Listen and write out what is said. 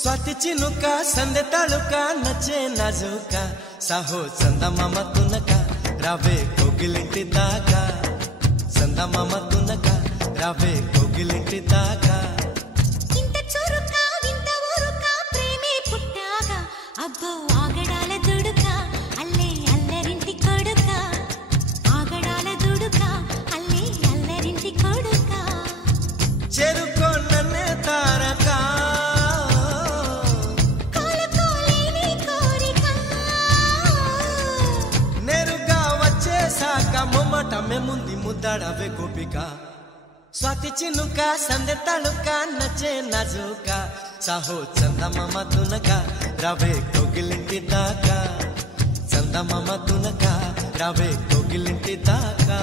स्वाती चिनुका संदे तालुका नचे नाजुका साहो चंदा मामा तुनका रावे कोगिलिंटी दाका चंदा मामा तुनका रावे कोगिलिंटी दाका इंत चुरुका विंत ऊरुका प्रेमे पुट्टागा अब्बो आगडाल दुडुका अल्ले अल्लरिंटी कोडुका आगडाल दुडुका अल्ले अल्लरिंटी कोडुका చెరుకో నన్నే తారకా కోలకోలేని కోరిక నేరుగా వచ్చేసాక మొమ్మట ముంది ముద్దాడవే గోపిక స్వాతి చినుక సందె తళుక నచ్చే నాజుక సాహో చందమామ తునక రావే కోగిలింటి దాకా చందమామ తునక రావే కోగిలింటి దాకా